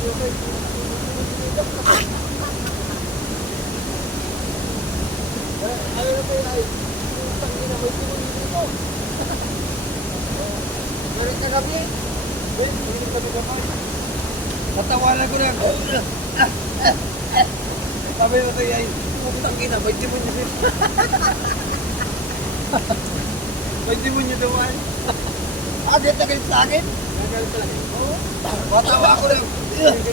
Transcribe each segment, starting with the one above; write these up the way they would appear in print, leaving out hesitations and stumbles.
Ayaw na kayo ay tangin na may tulong dito. Galit na kami. Galit kami naman. Natawanan ko na. Sabi na tayo ay tangin na may tulong dito. May tulong dito man. Galit na galit sa akin. Galit sa akin. Matawa ako lang. Sabi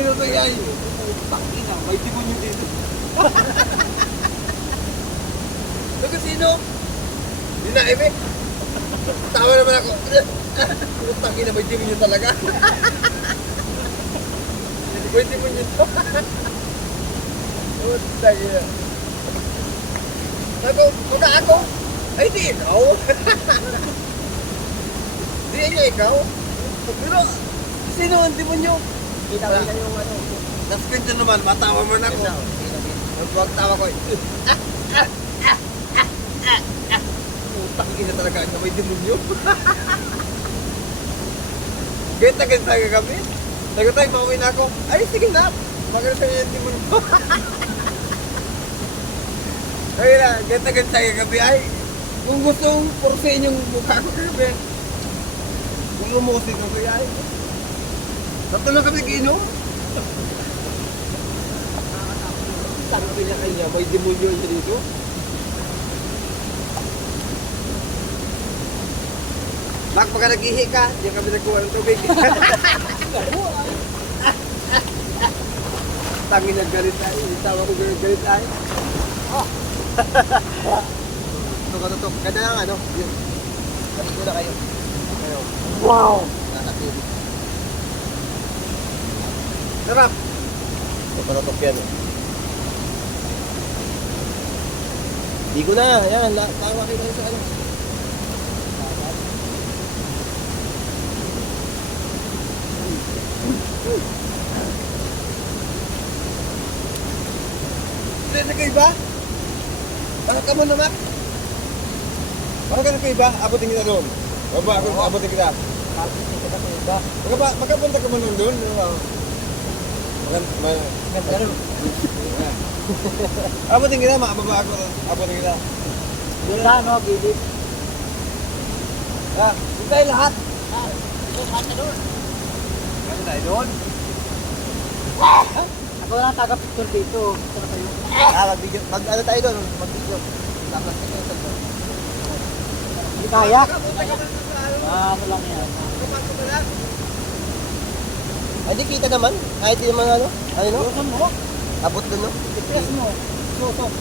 na tayo ay tangin na may tulong dito. Ito sino? Hindi na, Ebe. Tawa naman ako. Tangin na may tulong nyo talaga. May tulong nyo to. Tangin na. Punta ako. Ay, di ikaw. Di niya ikaw. Pero, sino ang demonyo? Kita ko na yung ano. Naspin dyan naman, matawa mo na ako. Huwag tawa ko eh. Tangin na talaga na may demonyo. Ganyan tayo kami. Tayo tayo, mauwi na ako. Ay, sige na. Maganda sa'yo yung demonyo. Kaya na, ganyan tayo kami. Ay, kung gusto mong porsin yung mukha ko kami. Kung umusin ko kaya ay. Tatulog kami kino. Sabi niya kanya, may demonyo siya dito. Bak, pagka nag-ihi ka, diyan kami nagkuha ng tubig. Tangin na galit ay. Tawa ko galit ay. Tutok. Ganda lang ano. Yun. Sabi ko na kayo. Wow! Nakatili. Sarap! Tutok yan eh. Di ko na. Yan. Tawa kayo sa ano. Sila na kayo ba? Bakit ka mo naman? Bakit ka na kayo ba? Abutin kita doon. Baba, abutin kita. Magkapunta ka mo nun doon? Ganda rin. Abutin kita, makababa ako. Abutin kita. Doon lang, no? Gilid. Doon tayo lahat. Doon tayo doon. Ganda tayo doon. Ako lang taga-picture dito. Ito na kayo. Mag-ano tayo doon? Mag-video. Tapos kayo sa doon. Hindi kaya? Ano lang yan. Ay, di kita naman. Kahit di naman ano. Ano no? Susun mo. Abot doon no? I-press mo. Susun.